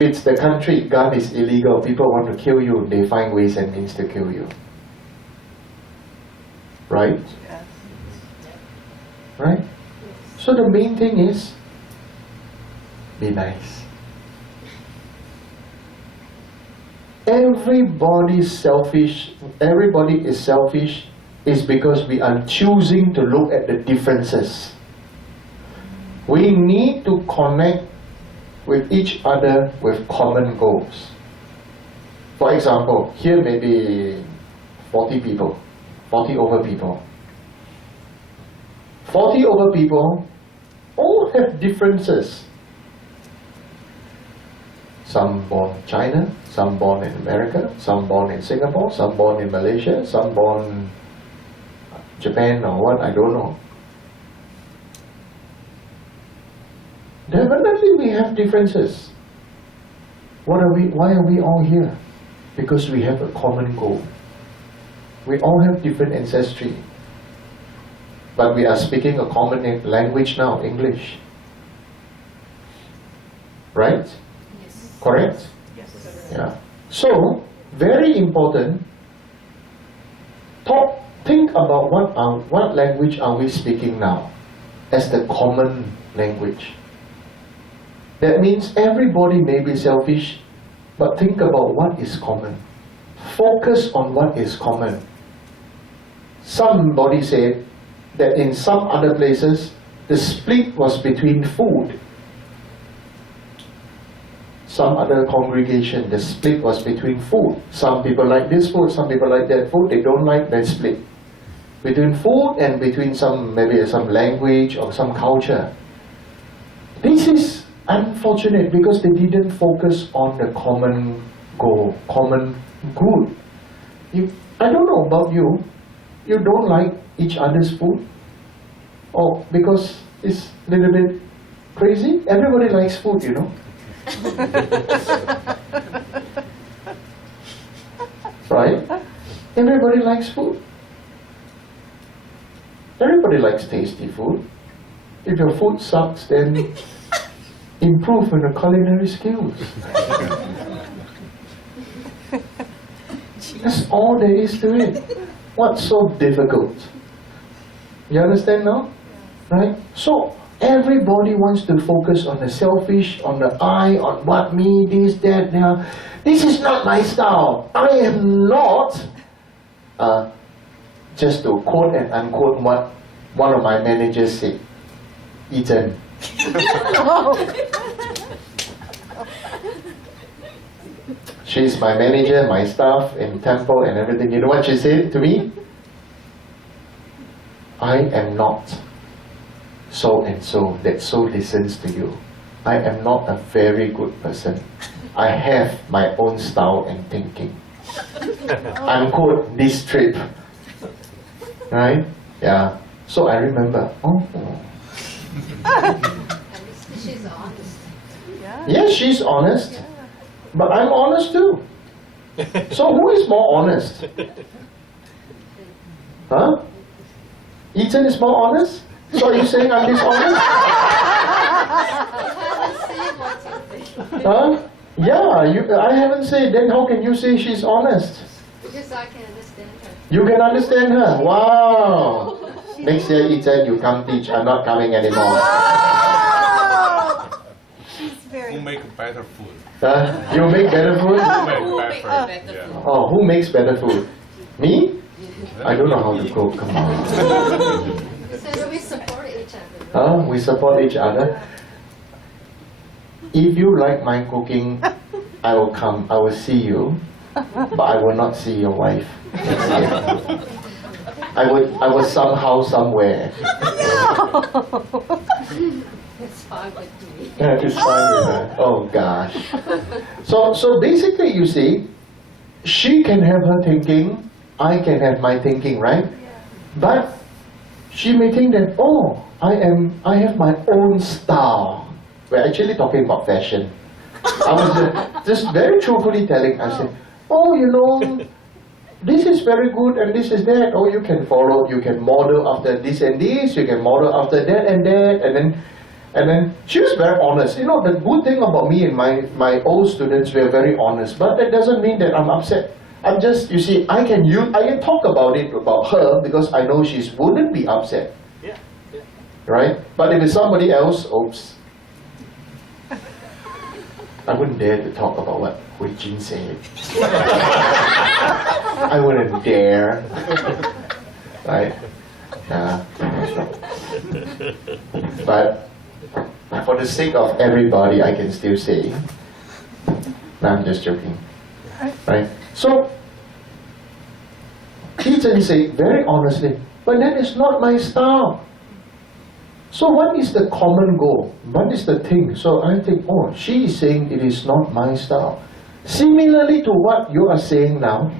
it's the country, gun is illegal, people want to kill you, they find ways and means to kill you. Right? Yes. Right? So the main thing is, be nice. Everybody is selfish is because we are choosing to look at the differences. We need to connect with each other with common goals. For example, here may be 40 people, 40 over people. 40 over people all have differences. Some born in China, some born in America, some born in Singapore, some born in Malaysia, some born in Japan or what, I don't know. Definitely we have differences. Why are we all here? Because we have a common goal. We all have different ancestry. But we are speaking a common language now, English. Right? Yes. Correct? Yes. Yeah. So, very important, think about what language are we speaking now as the common language. That means everybody may be selfish, but think about what is common. Focus on what is common. Somebody said that in some other places, the split was between food. Some other congregation, the split was between food. Some people like this food, some people like that food, they don't like that split. Between food and between maybe some language or some culture. This is unfortunate because they didn't focus on the common goal, common good. I don't know about you, you don't like each other's food? Or because it's a little bit crazy? Everybody likes food, you know. Right? Everybody likes food. Everybody likes tasty food. If your food sucks, then improve on the culinary skills. That's all there is to it. What's so difficult? You understand now? Right? So, everybody wants to focus on the selfish, on the I, on what me, this, that, now. This is not my style. I am not, just to quote and unquote what one of my managers said, Ethan. She's my manager, my staff in temple and everything. You know what she said to me? I am not so and so that so listens to you. I am not a very good person. I have my own style and thinking. Unquote, this trip. Right? Yeah. So I remember, She's honest. Yes, she's honest. Yeah. But I'm honest too. So who is more honest? Huh? Ethan is more honest? So are you saying I'm dishonest? Huh? Yeah, I haven't said. Then how can you say she's honest? Because I can understand her. You can understand her? Wow! Next year, Ethan, you come teach. I'm not coming anymore. Who make better food? You make better food? Who make better food? Oh, who makes better food? Me? I don't know how to cook. Come on. So we support each other. We support each other. If you like my cooking, I will come. I will see you, but I will not see your wife. I will somehow, somewhere. It's fine with me. Yeah, it's fine with her. Oh gosh. So basically, you see, she can have her thinking, I can have my thinking, right? But she may think that, oh, I have my own style. We're actually talking about fashion. I was just very truthfully telling, I said, oh, you know, this is very good and this is that. Oh, you can follow, you can model after this and this, you can model after that and that. And then And then she was very honest. You know, the good thing about me and my old students, we are very honest. But that doesn't mean that I'm upset. I'm just, you see, I can talk about it, about her, because I know she wouldn't be upset. Yeah. Right? But if it's somebody else, oops. I wouldn't dare to talk about what Hui Jin said. I wouldn't dare. Right? But for the sake of everybody, I can still say. No, I'm just joking. Right? So, Hui Jin said very honestly, but that is not my style. So what is the common goal? What is the thing? So I think, oh, she is saying it is not my style. Similarly to what you are saying now,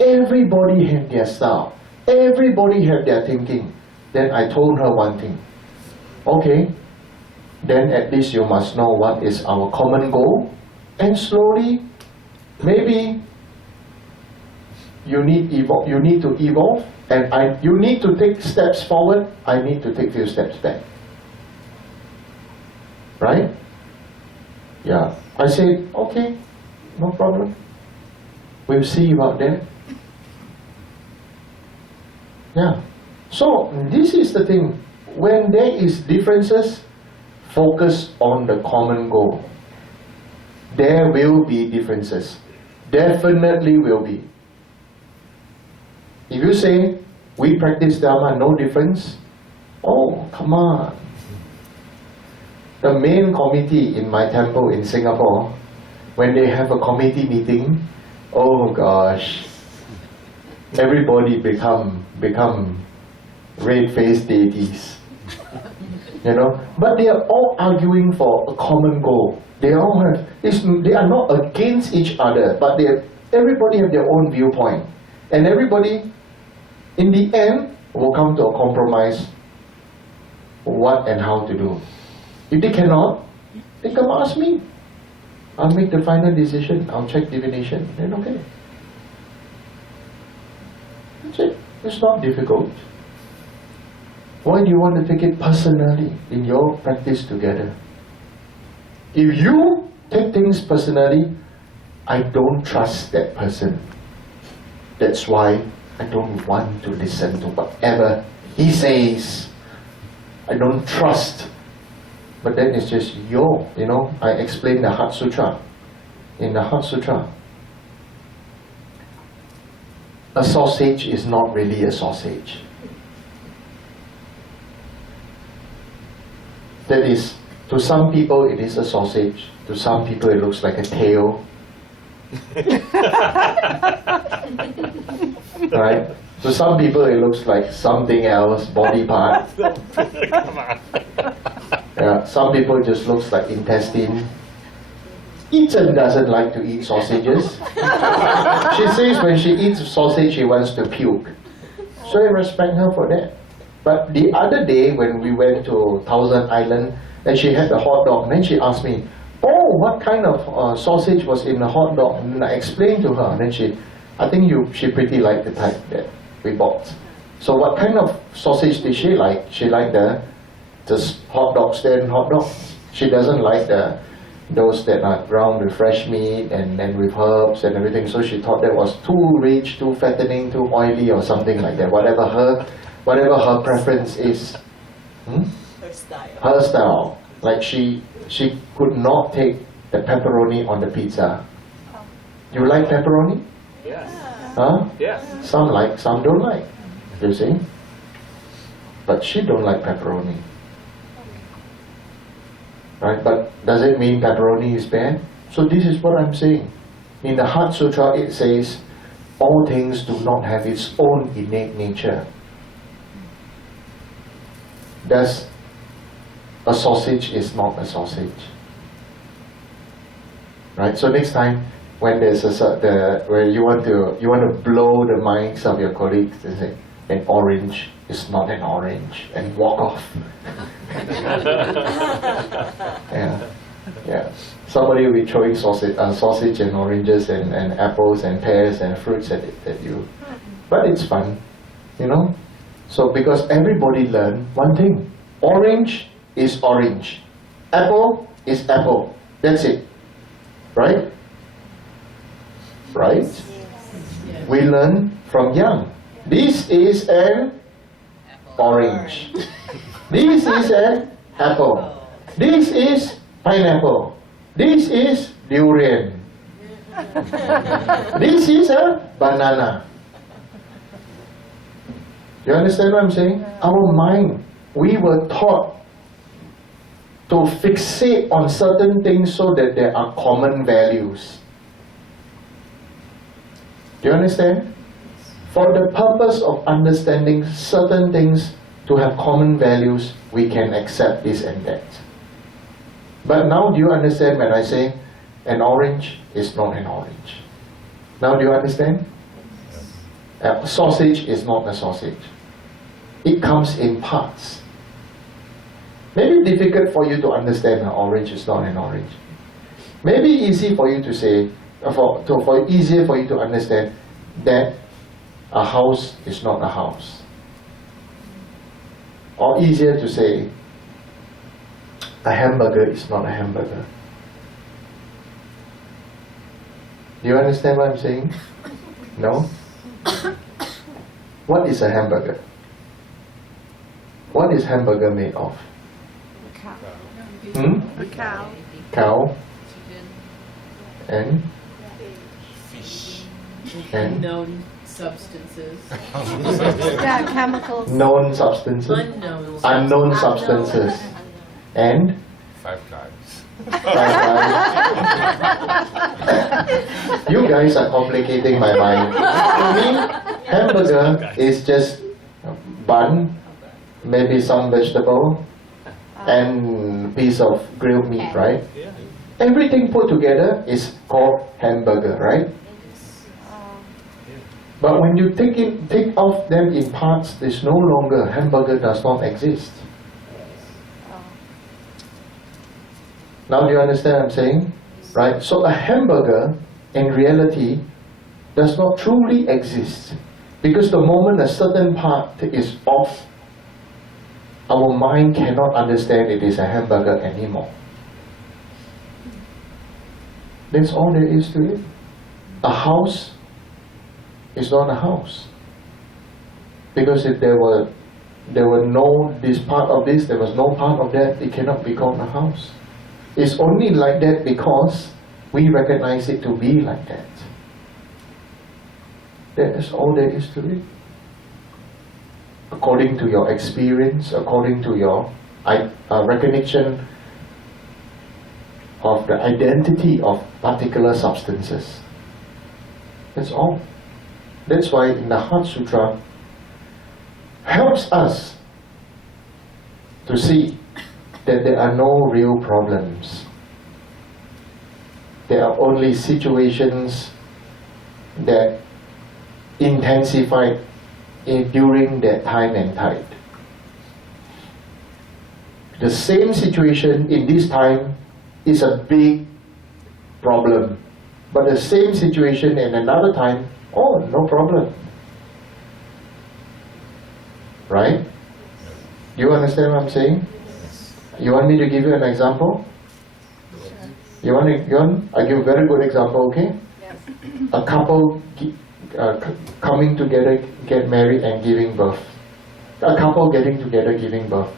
everybody have their style. Everybody have their thinking. Then I told her one thing. Okay, then at least you must know what is our common goal. And slowly, maybe you need to evolve. And you need to take steps forward, I need to take few steps back. Right? Yeah. I said, okay, no problem. We'll see about that. Yeah. So, this is the thing. When there is differences, focus on the common goal. There will be differences. Definitely will be. If you say, we practice Dharma, no difference, oh, come on. The main committee in my temple in Singapore, when they have a committee meeting, oh gosh, everybody become red-faced deities. You know, but they are all arguing for a common goal. They all have, they are not against each other, but everybody have their own viewpoint. And everybody, in the end, will come to a compromise what and how to do. If they cannot, they come ask me. I'll make the final decision. I'll check divination. Then okay. That's it. It's not difficult. Why do you want to take it personally in your practice together? If you take things personally, I don't trust that person. That's why I don't want to listen to whatever he says. I don't trust. But then it's just I explained the Heart Sutra. In the Heart Sutra, a sausage is not really a sausage. That is, to some people it is a sausage. To some people it looks like a tail. Right? To some people it looks like something else, body part. Yeah, some people just looks like intestine. Yi-Zhen doesn't like to eat sausages. She says when she eats sausage she wants to puke. So I respect her for that. But the other day when we went to Thousand Island and she had the hot dog, and then she asked me, oh, what kind of sausage was in the hot dog? And I explained to her, and then she pretty liked the type that we bought. So what kind of sausage did she like? She liked the hot dog stand hot dogs. She doesn't like those that are ground with fresh meat and with herbs and everything. So she thought that was too rich, too fattening, too oily or something like that. Whatever her preference is. Her style. Like she could not take the pepperoni on the pizza. You like pepperoni? Yes. Huh? Yes. Some like, some don't like. You see? But she don't like pepperoni. Right? But does it mean pepperoni is bad? So this is what I'm saying. In the Heart Sutra it says, all things do not have its own innate nature. Thus, a sausage is not a sausage. Right? So next time, when there's where you want to blow the minds of your colleagues, they say, an orange is not an orange, and walk off. Yeah. Somebody will be throwing sausage and oranges and apples and pears and fruits at you. But it's fun, So because everybody learn one thing. Orange is orange. Apple is apple. That's it. Right? Right? We learn from young. This is an orange. This is an apple. This is pineapple. This is durian. This is a banana. You understand what I'm saying? Our mind, we were taught to fixate on certain things so that there are common values. Do you understand? For the purpose of understanding certain things to have common values, we can accept this and that. But now do you understand when I say an orange is not an orange? Now do you understand? A sausage is not a sausage. It comes in parts. Maybe difficult for you to understand an orange is not an orange. Maybe easy for you to say, easier for you to understand that a house is not a house. Or easier to say, a hamburger is not a hamburger. Do you understand what I'm saying? No? What is a hamburger? What is hamburger made of? Cow. Cow. And? Fish. And? Known substances. Yeah, chemicals. Known substances. Unknown. Unknown substances. And? 5 guys. You guys are complicating my mind. To me, hamburger is just bun, maybe some vegetable, and piece of grilled meat, right? Everything put together is called hamburger, right? But when you take off them in parts, there's no longer, hamburger does not exist. Now do you understand what I'm saying? Right? So a hamburger, in reality, does not truly exist. Because the moment a certain part is off, our mind cannot understand it is a hamburger anymore. That's all there is to it. A house is not a house. Because if there were no this part of this, there was no part of that, it cannot be called a house. It's only like that because we recognize it to be like that. That is all there is to it. According to your experience, according to your recognition of the identity of particular substances. That's all. That's why in the Heart Sutra helps us to see that there are no real problems. There are only situations that intensified during that time and tide. The same situation in this time is a big problem, but the same situation in another time, oh, no problem. Right? Do you understand what I'm saying? You want me to give you an example? You want? I give a very good example, okay? Yes. A couple coming together, get married and giving birth. A couple getting together, giving birth.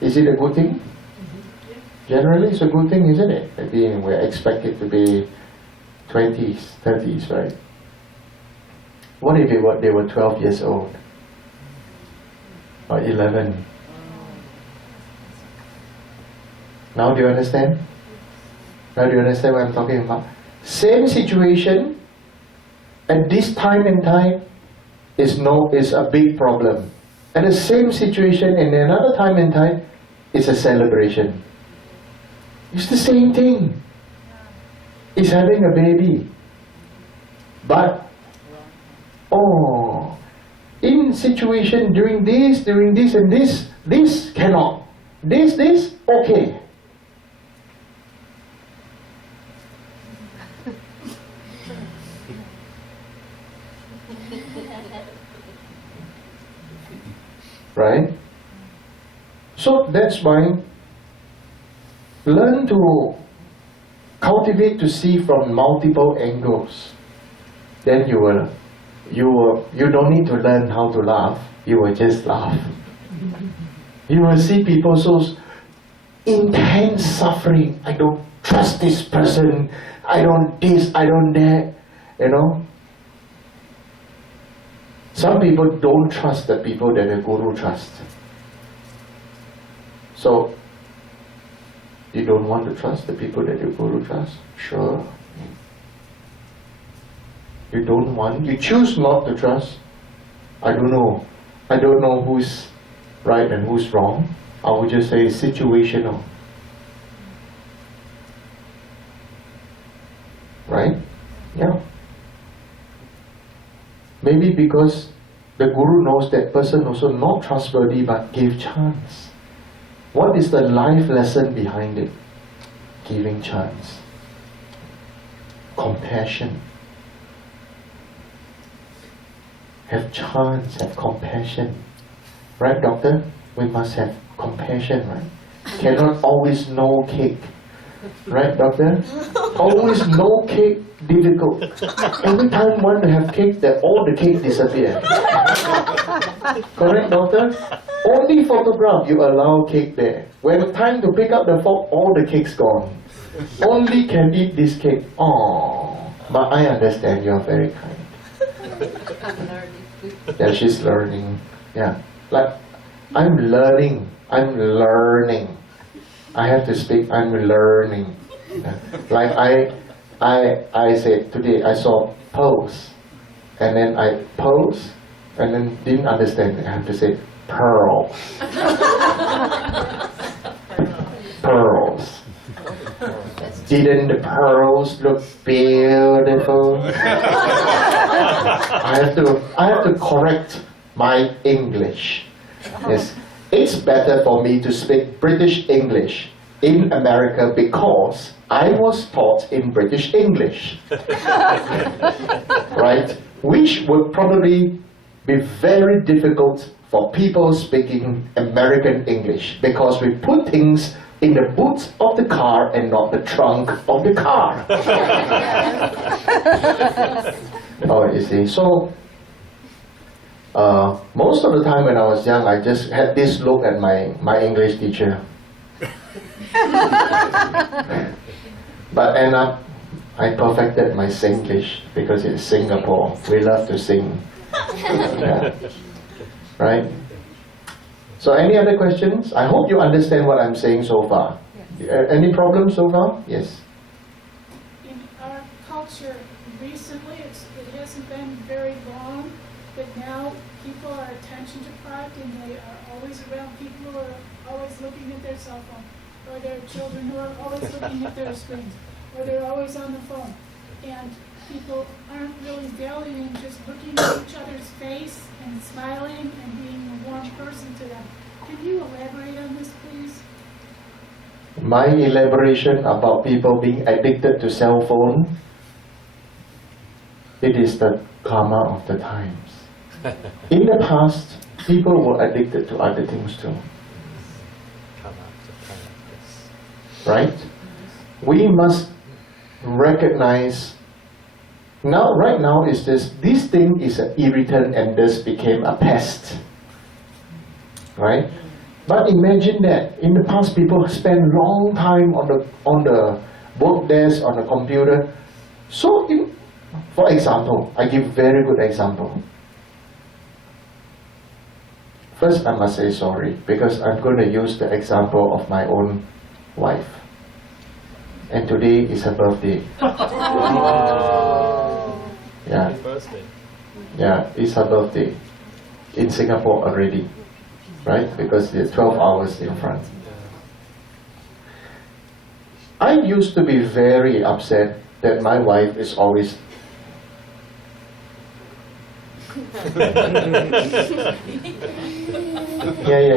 Is it a good thing? Generally, it's a good thing, isn't it? Maybe we're expected to be 20s, 30s, right? What if they were 12 years old? Or 11? Now do you understand? Now do you understand what I'm talking about? Same situation at this time and time is a big problem. And the same situation in another time and time is a celebration. It's the same thing. It's having a baby. But in situation during this and this cannot. This, okay. Right? So that's why Learn to cultivate to see from multiple angles. Then you don't need to learn how to laugh. You will just laugh. You will see people so intense suffering. I don't trust this person. I don't this, I don't that. You know. Some people don't trust the people that the guru trusts. So, you don't want to trust the people that your guru trusts? Sure. You don't want, you choose not to trust. I don't know. I don't know who's right and who's wrong. I would just say it's situational. Right? Yeah. Maybe because the guru knows that person also not trustworthy but gave chance. What is the life lesson behind it? Giving chance. Compassion. Have chance, have compassion. Right, doctor? We must have compassion, right? Cannot always no cake. Right, doctor? Always no cake, difficult. Every time want to have cake, that all the cake disappear. Correct, doctor? Only photograph, you allow cake there. When time to pick up the fork, all the cake's gone. Only can eat this cake. Oh, but I understand, you are very kind. Yeah, she's learning. Yeah, like I'm learning. I have to speak. I'm learning. Yeah. Like I said today, I saw pose, and then I pose, and then didn't understand. I have to say pearls. Pearls. Didn't the pearls look beautiful? I have to correct my English. Yes, it's better for me to speak British English in America because I was taught in British English. Right? Which would probably be very difficult for people speaking American English because we put things in the boot of the car and not the trunk of the car. Oh, you see, so most of the time when I was young, I just had this look at my English teacher. But end up, I perfected my Singlish because it's Singapore. We love to sing. Yeah. Right? So any other questions? I hope you understand what I'm saying so far. Yes. Any problems so far? Yes. In our culture, recently, it hasn't been very long, but now people are attention deprived and they are always around people who are always looking at their cell phone, or their children who are always looking at their screens, or they're always on the phone. And people aren't really valuing just looking at each other's face and smiling and being a warm person to them. Can you elaborate on this, please? My elaboration about people being addicted to cell phone, it is the karma of the times. In the past, people were addicted to other things too. Right? We must recognize right now is this thing is an irritant and this became a pest. Right? But imagine that in the past people spend long time on the work desk, on the computer. So for example, I give very good example. First I must say sorry because I'm going to use the example of my own wife. And today is her birthday. Yeah. Yeah, it's her birthday. In Singapore already. Right? Because there's 12 hours in front. I used to be very upset that my wife is always yeah.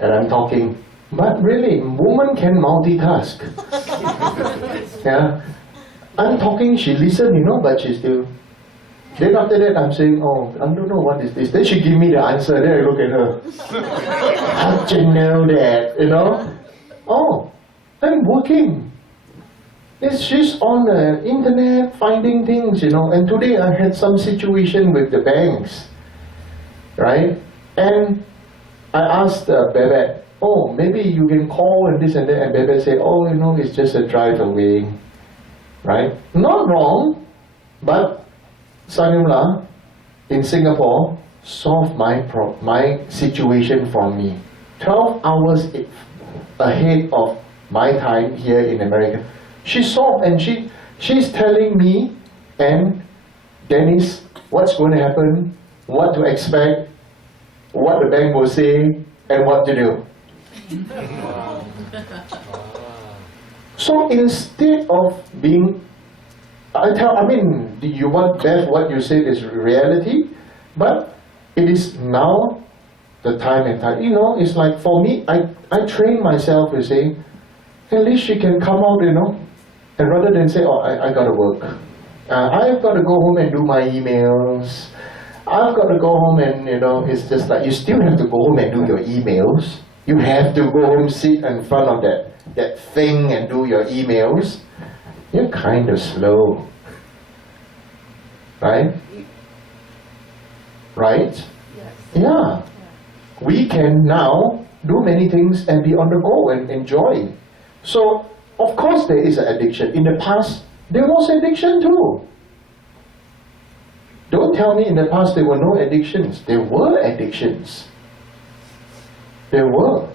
And I'm talking, but really, woman can multitask. Yeah. I'm talking, she listen, but she still. Then after that, I'm saying, oh, I don't know what is this. Then she give me the answer. Then I look at her. How do you know that? Oh, I'm working. She's on the internet finding things, and today I had some situation with the banks, right? And I asked Bebe, oh, maybe you can call and this and that, and Bebe said, oh, it's just a drive away, right? Not wrong, but Sanumla in Singapore solved my situation for me. 12 hours ahead of my time here in America. She solved, and she's telling me and Dennis what's going to happen, what to expect, what the bank will say, and what to do. So instead of being, you want that what you said is reality, but it is now the time and time. It's like for me, I train myself to say, at least she can come out, and rather than say, oh, I got to work. I've got to go home and do my emails. I've got to go home and, it's just like, you still have to go home and do your emails. You have to go home, sit in front of that thing and do your emails. You're kind of slow. Right? Right? Yes. Yeah. We can now do many things and be on the go and enjoy. So, of course there is an addiction. In the past, there was addiction too. Don't tell me in the past there were no addictions. There were addictions. There were.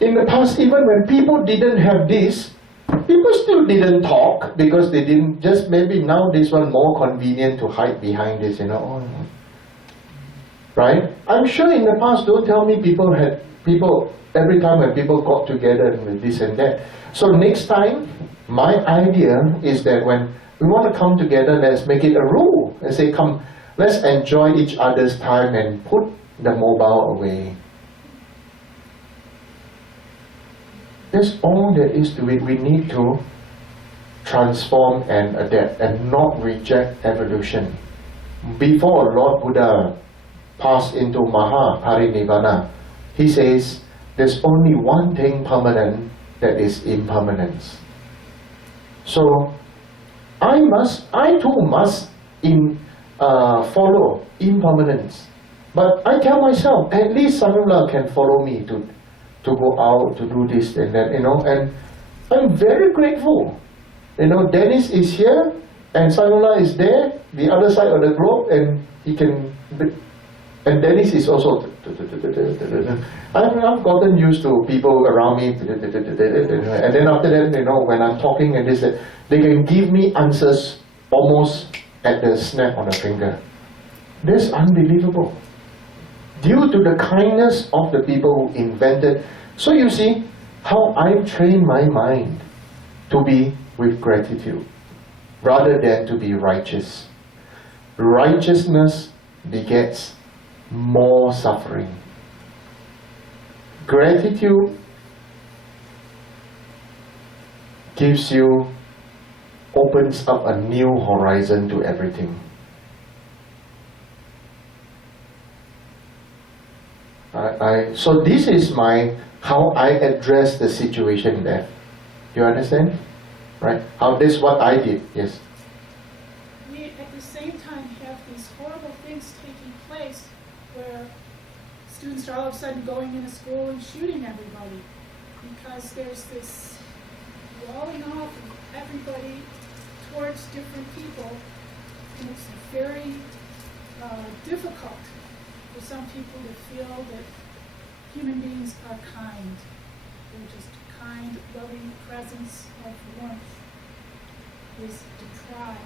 In the past, even when people didn't have this, people still didn't talk because they didn't, just maybe now this one more convenient to hide behind this, Right? I'm sure in the past, don't tell me every time when people got together with this and that. So next time, my idea is that when we want to come together, let's make it a rule and say, come, let's enjoy each other's time and put the mobile away. That's all there is to it. We need to transform and adapt and not reject evolution. Before Lord Buddha passed into Maha Parinibbana, he says, there's only one thing permanent, that is impermanence. So, I too must follow impermanence. But I tell myself, at least Samula can follow me to go out, to do this and that, and I'm very grateful. Dennis is here, and Samula is there, the other side of the globe, and he can, and Dennis is also, I've gotten used to people around me, and then after that, when I'm talking and this, they can give me answers almost at the snap on a finger. That's unbelievable. Due to the kindness of the people who invented. So you see how I've trained my mind to be with gratitude rather than to be righteous. Righteousness begets more suffering. Gratitude opens up a new horizon to everything. So this is how I address the situation there. You understand? Right? How this is what I did. Yes. We at the same time have these horrible things taking place where students are all of a sudden going into school and shooting everybody because there's this walling off of everybody towards different people, and it's very difficult for some people to feel that human beings are kind. They're just kind, loving presence of warmth is deprived.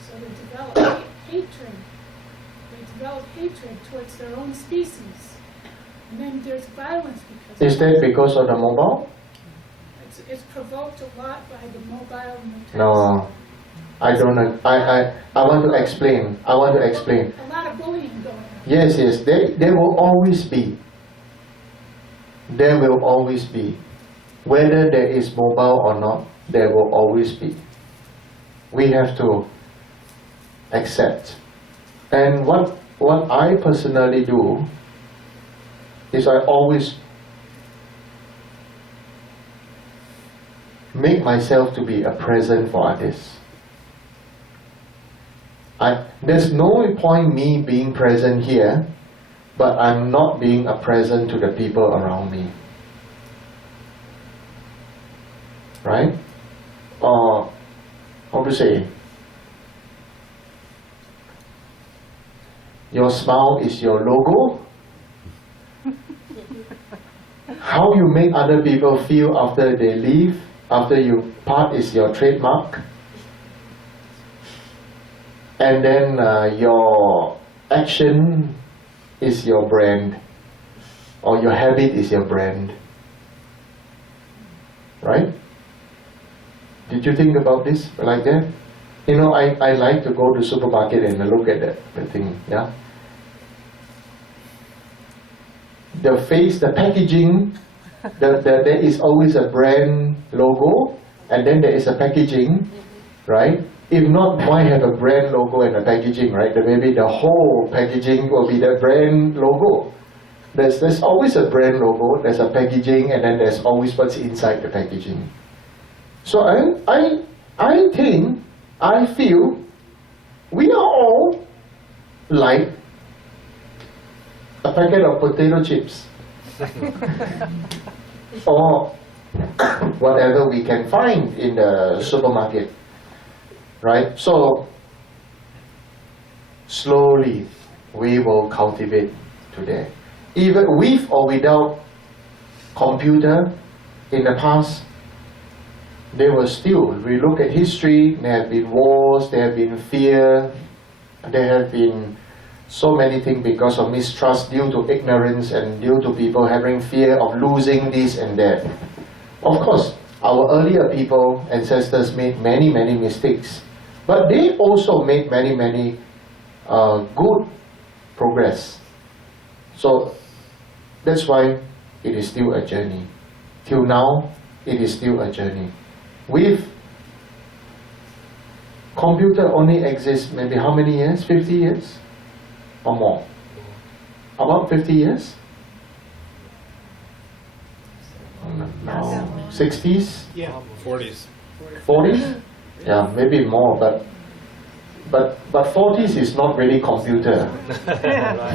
So they develop hatred. They develop hatred towards their own species. And then there's violence because Is that because of the mobile? it's provoked a lot by the mobile and the text. No. I don't know. I want to explain. I want to explain. A lot of bullying going on. Yes, there will always be. There will always be. Whether there is mobile or not, there will always be. We have to accept. And what I personally do is I always make myself to be a present for others. There's no point me being present here, but I'm not being a present to the people around me. Right? Or, how to say, your smile is your logo. How you make other people feel after they leave, after you part, is your trademark. And then your action is your brand, or your habit is your brand. Right? Did you think about this like that? You know, I like to go to supermarket and look at the thing, yeah? The face, the packaging, there is always a brand logo, and then there is a packaging, right? If not, why have a brand logo and a packaging, right? Then maybe the whole packaging will be the brand logo. There's always a brand logo, there's a packaging, and then there's always what's inside the packaging. So I think, I feel, we are all like a packet of potato chips. Or whatever we can find in the supermarket. Right? So, slowly we will cultivate today. Even with or without computer, in the past, there were still, we look at history, there have been wars, there have been fear, there have been so many things because of mistrust due to ignorance and due to people having fear of losing this and that. Of course, our earlier people, ancestors, made many, many mistakes. But they also made many, many good progress. So that's why it is still a journey. Till now, it is still a journey. With computer only exists maybe how many years? 50 years? Or more? About 50 years? Now, 60s? Yeah. 40s. 40s? Yeah, maybe more, but 40s is not really computer.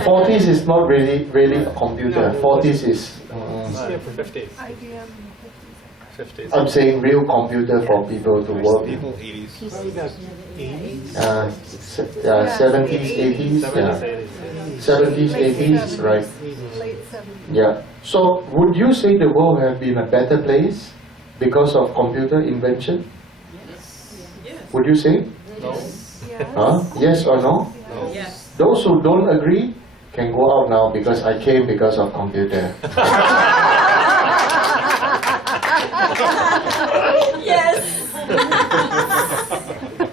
40s is not really a computer. 40s is 50s. I'm saying real computer for people to work. People 80s. 70s, 80s, yeah. 70s, 80s, right? Yeah. So would you say the world have been a better place because of computer invention? Would you say? No. Huh? Yes or no? No. Yes. Those who don't agree can go out now because I came because of computer. Yes.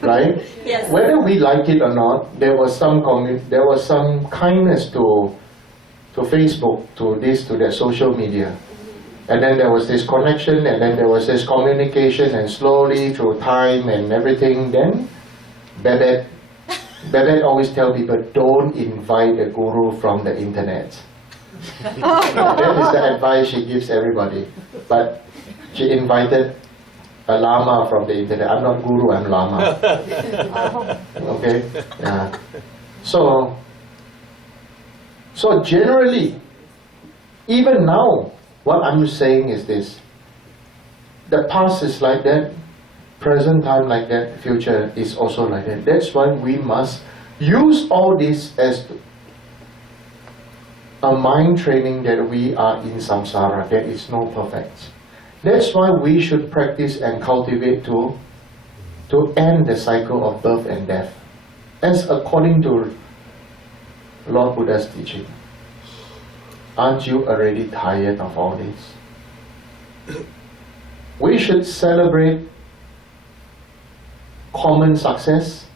Right? Yes. Whether we like it or not, there was some kindness to Facebook, to that social media. And then there was this connection, and then there was this communication, and slowly through time and everything, then Babette always tell people, don't invite a guru from the internet. That is the advice she gives everybody. But she invited a lama from the internet. I'm not guru, I'm lama. Okay? Yeah. So generally, even now, what I'm saying is this. The past is like that, present time like that, future is also like that. That's why we must use all this as a mind training that we are in samsara. There is no perfect. That's why we should practice and cultivate to end the cycle of birth and death, as according to Lord Buddha's teaching. Aren't you already tired of all this? We should celebrate common success,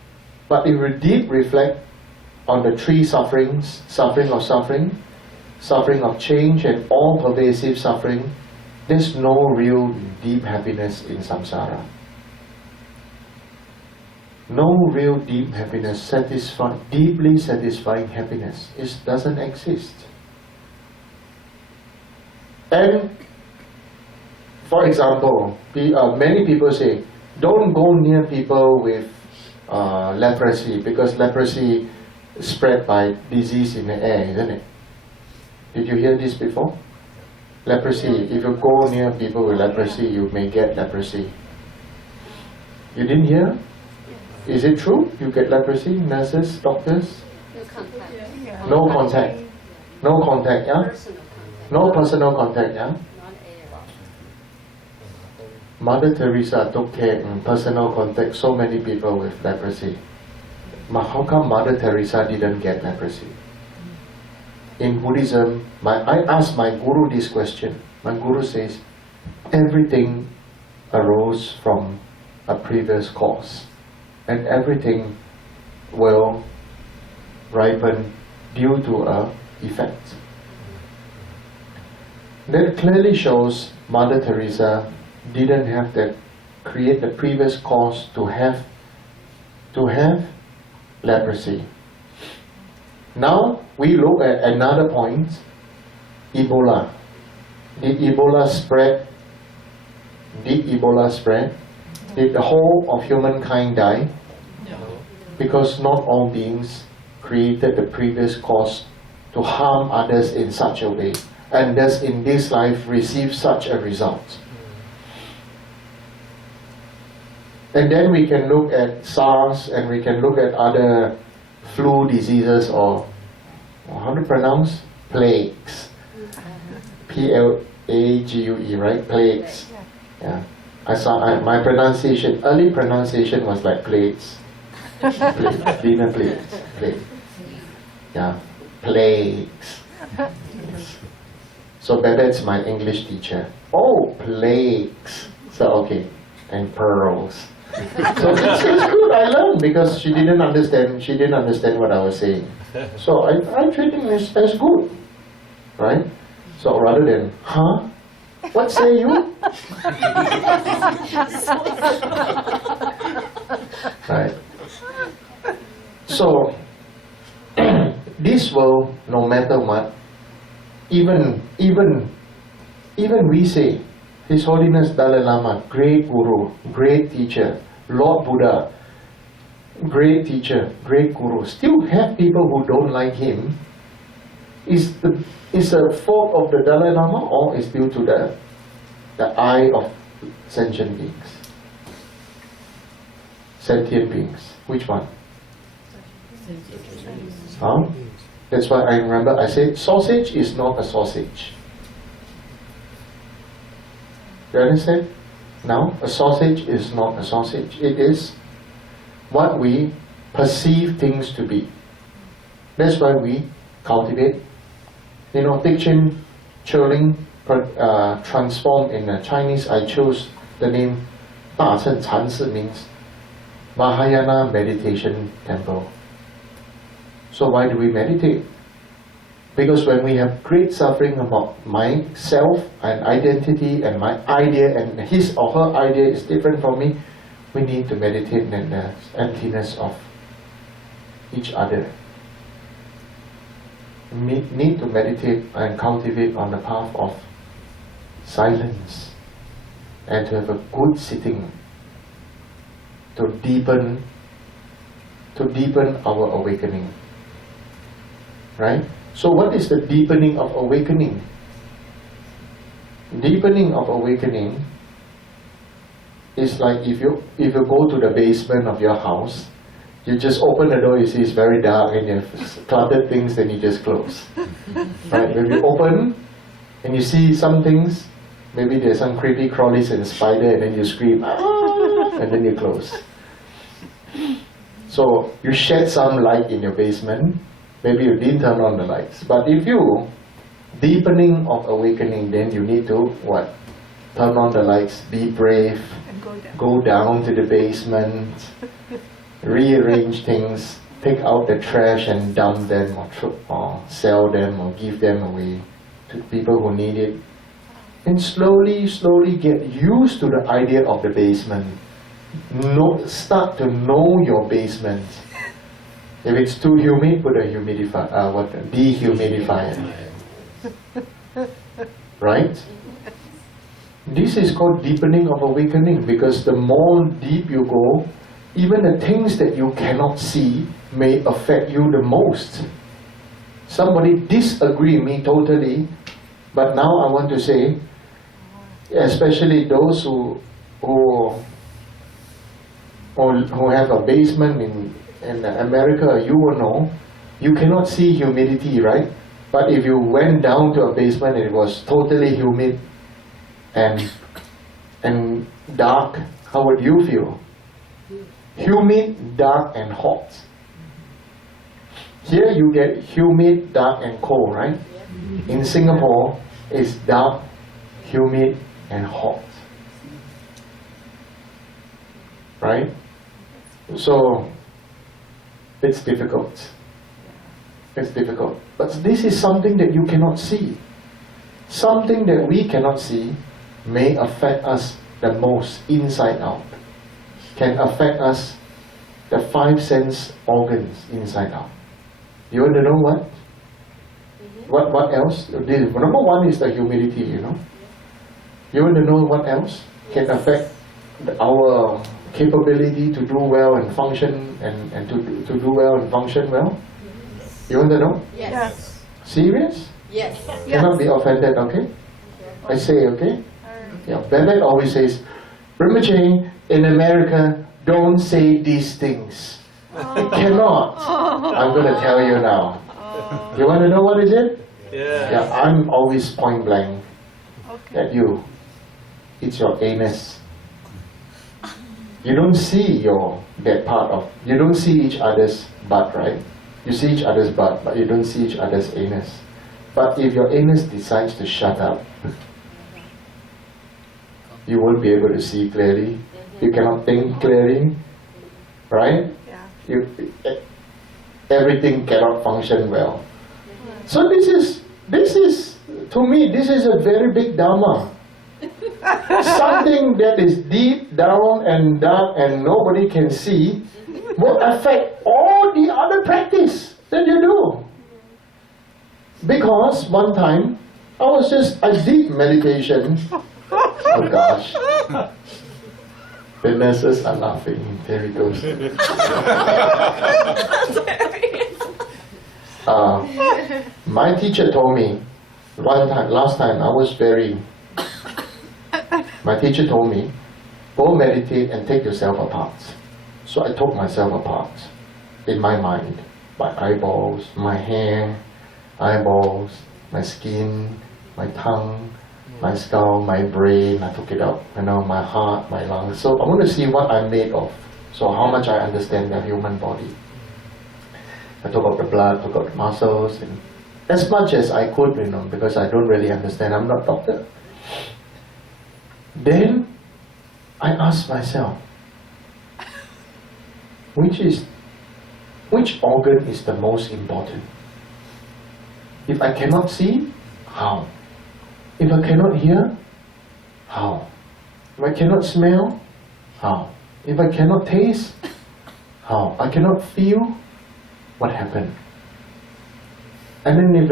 but if we deep reflect on the three sufferings, suffering of change, and all-pervasive suffering, there's no real deep happiness in samsara. No real deep happiness, deeply satisfying happiness. It doesn't exist. And for example, many people say, don't go near people with leprosy because leprosy is spread by disease in the air, isn't it? Did you hear this before? Leprosy, if you go near people with leprosy, you may get leprosy. You didn't hear? Is it true? You get leprosy, nurses, doctors? No contact. No contact. No contact, yeah? Personal contact. No personal contact, yeah? Not air. Mother Teresa took care in personal contact so many people with leprosy. How come Mother Teresa didn't get leprosy? In Buddhism, I asked my guru this question. My guru says, everything arose from a previous cause, and everything will ripen due to a effect. That clearly shows Mother Teresa didn't have to create the previous cause to have leprosy. Now we look at another point, Ebola. Did Ebola spread? Did Ebola spread? Did the whole of humankind die? No. Because not all beings created the previous cause to harm others in such a way, and thus in this life receive such a result. And then we can look at SARS, and we can look at other flu diseases, or how to pronounce? Plagues. Plague, right? Plagues. Yeah. I saw my pronunciation, early pronunciation was like plagues. Dinner plagues. Plague. Yeah. Plagues. So Babette's my English teacher. Oh, plagues. So okay. And pearls. So it's good, I learned, because she didn't understand what I was saying. So I treat it as good, right? So rather than, huh? What say you? Right. So this world, no matter what, even we say, His Holiness Dalai Lama, great guru, great teacher, Lord Buddha, great teacher, great guru, still have people who don't like him. Is the fault of the Dalai Lama, or is due to the eye of sentient beings? Sentient beings. Which one? Huh? That's why I remember I said sausage is not a sausage. You understand? Now, a sausage is not a sausage. It is what we perceive things to be. That's why we cultivate. You know, Dikshin Choling transformed in Chinese. I chose the name Da Chen Chansi, means Mahayana Meditation Temple. So why do we meditate? Because when we have great suffering about myself and identity and my idea, and his or her idea is different from me, we need to meditate in the emptiness of each other. We need to meditate and cultivate on the path of silence, and to have a good sitting to deepen our awakening. Right? So what is the deepening of awakening? Deepening of awakening is like if you go to the basement of your house, you just open the door, you see it's very dark and you have cluttered things, then you just close. Right? When you open and you see some things, maybe there's some creepy crawlies and spider, and then you scream, ah, and then you close. So you shed some light in your basement. Maybe you didn't turn on the lights. But if you deepening of awakening, then you need to what? Turn on the lights, be brave, go down to the basement, rearrange things, take out the trash and dump them, or sell them, or give them away to people who need it. And slowly get used to the idea of the basement. Start to know your basement. If it's too humid, put a dehumidifier. Right? This is called deepening of awakening, because the more deep you go, even the things that you cannot see may affect you the most. Somebody disagree me totally, but now I want to say, especially those who have a basement in America, you will know, you cannot see humidity, right? But if you went down to a basement and it was totally humid and dark, how would you feel? Humid, dark and hot. Here you get humid, dark and cold, right? In Singapore, it's dark, humid and hot. Right? So, it's difficult. It's difficult. But this is something that you cannot see. Something that we cannot see may affect us the most inside out. Can affect us, the 5 sense organs inside out. You want to know what? What else? Number 1 is the humidity, you know. You want to know what else can affect our capability to do well and function and to do well and function well? You want to know? Yes. Serious? Yes. Cannot be offended, okay? I say, okay? Yeah, Bennett always says, Rinpoche, in America, don't say these things. It cannot. I'm going to tell you now. You want to know what is it? Yeah, I'm always point blank at you. It's your anus. You don't see that part of, you don't see each other's butt, right? You see each other's butt, but you don't see each other's anus. But if your anus decides to shut up, you won't be able to see clearly. You cannot think clearly, right? Everything cannot function well. So this is, to me, this is a very big dharma. Something that is deep down and dark and nobody can see will affect all the other practice that you do. Because one time, I did meditation. Oh gosh. The nurses are laughing. There it goes. My teacher told me last time my teacher told me, go meditate and take yourself apart. So I took myself apart in my mind. My eyeballs, my hair, eyeballs, my skin, my tongue, my skull, my brain, I took it out. My heart, my lungs. So I want to see what I'm made of. So how much I understand the human body. I took out the blood, took out the muscles, and as much as I could, because I don't really understand. I'm not a doctor. Then I asked myself, which organ is the most important? If I cannot see, how? If I cannot hear, how? If I cannot smell, how? If I cannot taste, how? I cannot feel, what happened? And then if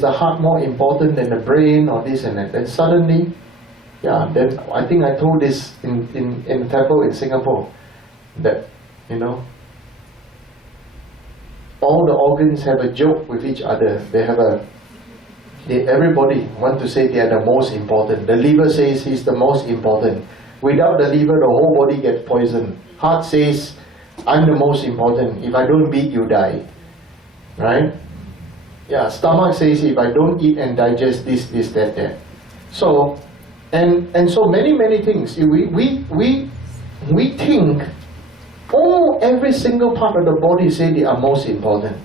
the heart more important than the brain or this and that, then suddenly, then I think I told this in the temple in Singapore, that, all the organs have a joke with each other. Everybody want to say they are the most important. The liver says he's the most important. Without the liver, the whole body gets poisoned. Heart says, I'm the most important. If I don't beat, you die. Right? Yeah, stomach says, if I don't eat and digest this, that. So, and so many things. We think, every single part of the body say they are most important.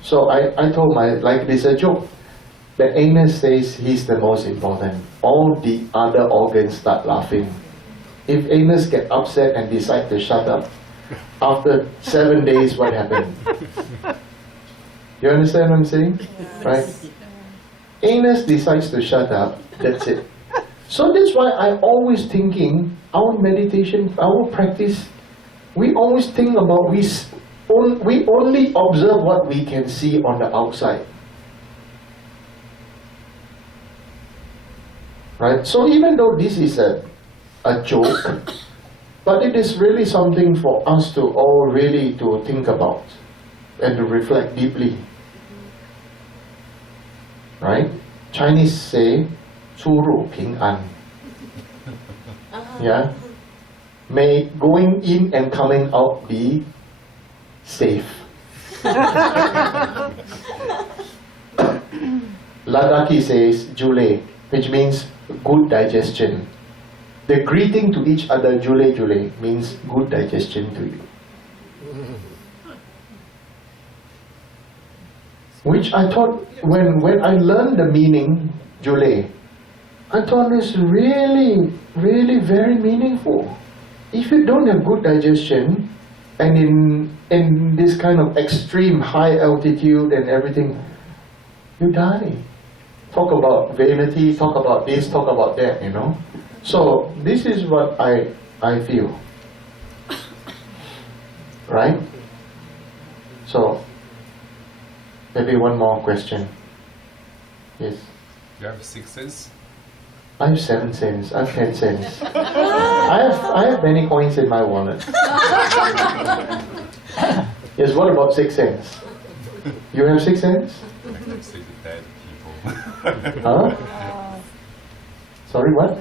So I told like this a joke. The anus says he's the most important. All the other organs start laughing. If anus get upset and decide to shut up, after 7 days, what happened? You understand what I'm saying? Right? Anus decides to shut up, that's it. So that's why I'm always thinking, our meditation, our practice, we always think about, we only observe what we can see on the outside. Right? So even though this is a joke, but it is really something for us to all really to think about and to reflect deeply. Right? Chinese say, 出入平安. Yeah? May going in and coming out be safe. Ladakhi says, Jule, which means good digestion. The greeting to each other, Jule Jule, means good digestion to you. Which I thought, when I learned the meaning, Jule, I thought it's really, really very meaningful. If you don't have good digestion, and in this kind of extreme high altitude and everything, you die. Talk about vanity, talk about this, talk about that, you know. So this is what I feel. Right? So maybe one more question. Yes. You have 6 senses? I have 7 cents. I have 10 cents. I have many coins in my wallet. Yes. What about 6 cents? You have 6 cents? I can see the dead people. Huh? Sorry, what?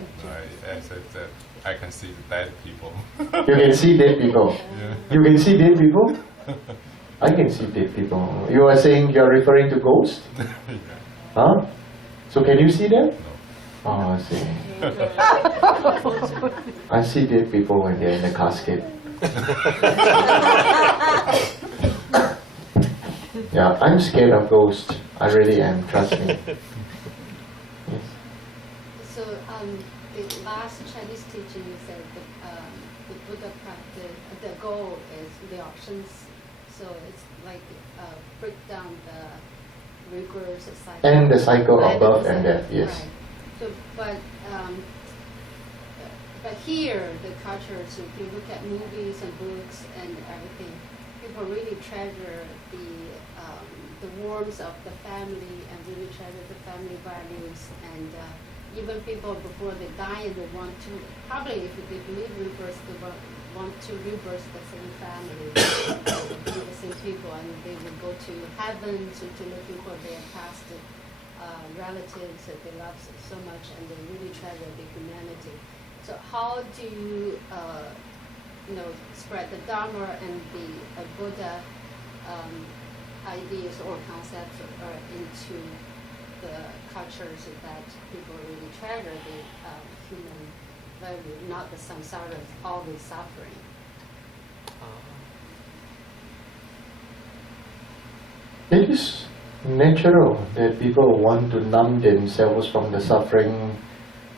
I said that I can see the dead people. You can see dead people. Yeah. You can see dead people? I can see dead people. You are saying you are referring to ghosts? Yeah. Huh? So can you see them? No. Oh, I see. I see dead people when they're in the casket. Yeah, I'm scared of ghosts. I really am, trust me. Yes. So the last Chinese teaching said the Buddha practice, the goal is the options. So it's like break down the rigorous cycle. And the cycle of And birth the and cycle, death, yes. right. So, but here the cultures, if you look at movies and books and everything, people really treasure the warmth of the family and really treasure the family values. And even people before they die, they want to probably if they believe in rebirth, they want to rebirth the same family, the same people, and they will go to heaven to looking for their past relatives that they love so much, and they really treasure the humanity. So how do you, spread the Dharma and the Buddha ideas or concepts into the cultures that people really treasure the human value, not the samsara, always suffering? It is natural that people want to numb themselves from the suffering,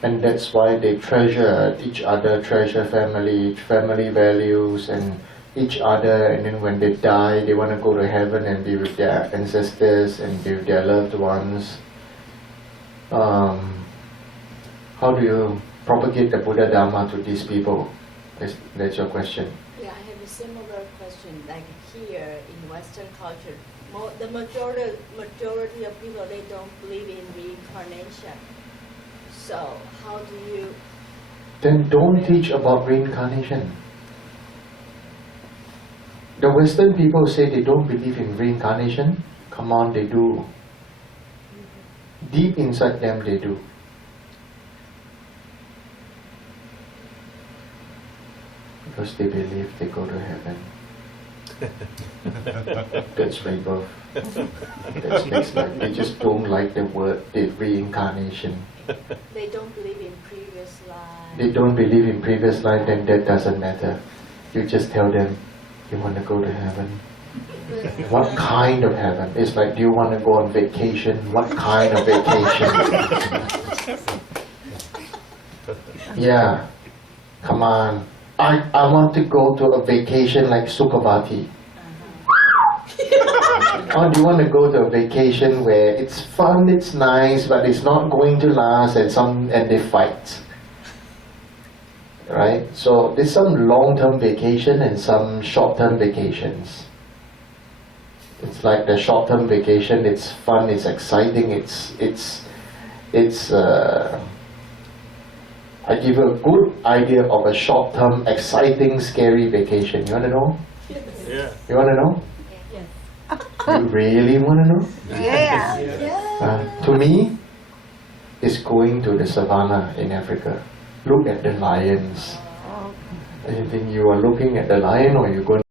and that's why they treasure each other, treasure family values and each other, and then when they die they want to go to heaven and be with their ancestors and be with their loved ones. How do you propagate the Buddha Dharma to these people? That's your question. Yeah, I have a similar question. Like here in Western culture, the majority of people, they don't believe in reincarnation. So how do you? Then don't teach about reincarnation. The Western people say they don't believe in reincarnation. Come on, they do. Deep inside them, they do. Because they believe they go to heaven. That's rebirth. That's next life. They just don't like the word the reincarnation. They don't believe in previous life. They don't believe in previous life, then that doesn't matter. You just tell them, you want to go to heaven. What kind of heaven? It's like, do you want to go on vacation? What kind of vacation? Yeah, come on. I want to go to a vacation like Sukhavati. Or do you want to go to a vacation where it's fun, it's nice, but it's not going to last, and they fight? Right? So there's some long-term vacation and some short-term vacations. It's like the short-term vacation. It's fun. It's exciting. It's I give you a good idea of a short-term, exciting, scary vacation. You want to know? Yeah. You want to know? You really want to know? To me, it's going to the savannah in Africa. Look at the lions. And you think you are looking at the lion or you're going